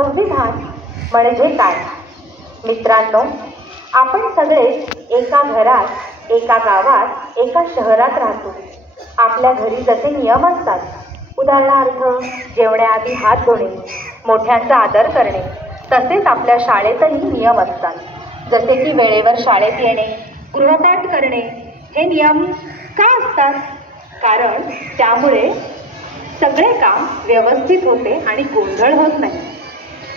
संविधान म्हणजे काय? मित्रांनो, आपण सगळे एका घरात, एका गावात, एका शहरात राहतो. आपल्या घरी जसे नियम असतात, उदाहरणार्थ जेवण्याआधी हात धुणे, मोठ्यांचा आदर करणे, तसेच आपल्या शाळेतही नियम असतात. जसे की वेळेवर शाळेत येणे, गृहपाठ करणे. हे नियम का असतात? कारण त्यामुळे सगळे काम व्यवस्थित होते आणि गोंधळ होत नाही.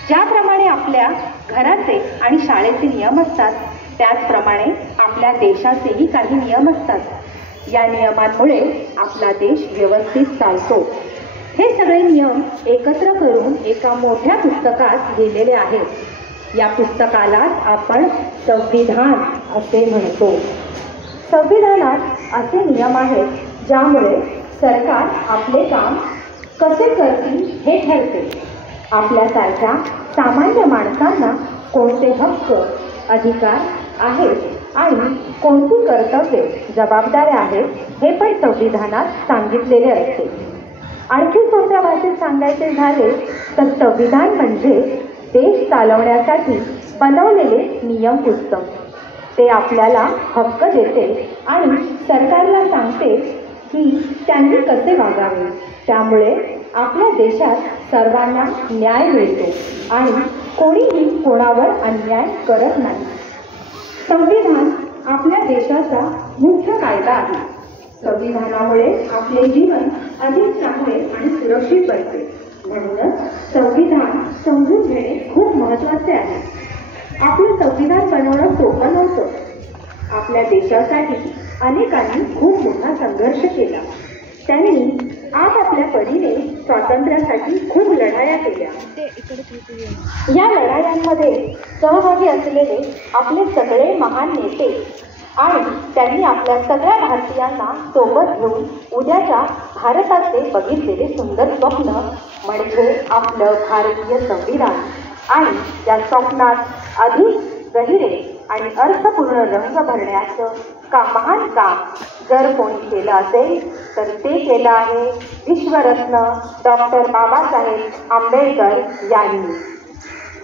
ज्याप्रमाणे आपल्या घराचे आणि शाळेचे नियम असतात, त्याचप्रमाणे आपल्या देशाचेही काही नियम असतात. या नियमांमुळे आपला देश व्यवस्थित चालतो. हे सगळे नियम एकत्र करून एका मोठ्या पुस्तकात लिहिलेले आहेत. या पुस्तकाला आपण संविधान असे म्हणतो. संविधानात असे नियम आहेत ज्यामुळे सरकार आपले काम कसे करतील हे ठरते. आपल्यासारख्या सामान्य माणसांना कोणते हक्क, अधिकार आहेत आणि कोणती कर्तव्ये, जबाबदाऱ्या आहेत हे पण संविधानात सांगितलेले असते. आणखी सोप्या भाषेत सांगायचे झाले तर संविधान म्हणजे देश चालवण्यासाठी बनवलेले नियम पुस्तक. ते आपल्याला हक्क देते आणि सरकारला सांगते की त्यांनी कसे वागावे. त्यामुळे आपल्या देशात सर्वांना न्याय मिळतो आणि कोणीही कोणावर अन्याय करत नाही. संविधान आपल्या देशाचा मुख्य कायदा आहे. संविधानामुळे आपले जीवन अधिक चांगले आणि सुरक्षित बनते. म्हणूनच संविधान समजून घेणे खूप महत्त्वाचे आहे. आपलं संविधान बनवणं सोपं नव्हतं. आपल्या देशासाठी अनेकांनी खूप मोठा संघर्ष केला. त्यांनी आपापल्या परीने स्वातंत्र्यासाठी खूप लढाया केल्या. या लढायांमध्ये सहभागी असलेले आपले सगळे महान नेते आणि त्यांनी आपल्या सगळ्या भारतीयांना सोबत घेऊन उद्याच्या भारताचे बघितलेले सुंदर स्वप्न म्हणजे आपलं भारतीय संविधान. आणि या स्वप्नात अधिक गहिरे आणि अर्थपूर्ण रंग भरण्याचं महान काम जर कोणी केलं असेल तर ते केलं आहे विश्वरत्न डॉक्टर बाबासाहेब आंबेडकर यांनी.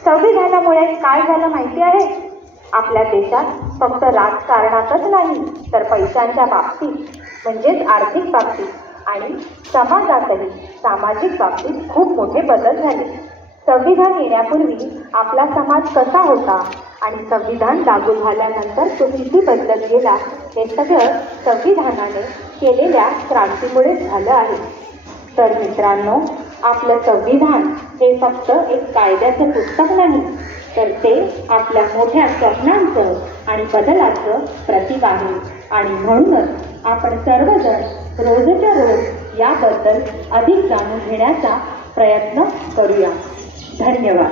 संविधानामुळे काय झालं माहिती आहे? आपल्या देशात फक्त राजकारणातच नाही तर पैशांच्या बाबतीत म्हणजेच आर्थिक बाबतीत आणि समाजातही सामाजिक बाबतीत खूप मोठे बदल झाले. संविधान येण्यापूर्वी आपला समाज कसा होता आणि संविधान लागू झाल्यानंतर तो किती बदलत गेला, हे सगळं संविधानाने केलेल्या क्रांतीमुळे झालं आहे. तर मित्रांनो, आपलं संविधान हे फक्त एक कायद्याचं पुस्तक नाही, तर ते आपल्या मोठ्या स्वप्नांचं आणि बदलाचं प्रतीक आहे. आणि म्हणूनच आपण सर्वजण रोजच्या रोज याबद्दल अधिक जाणून घेण्याचा प्रयत्न करूया. धन्यवाद.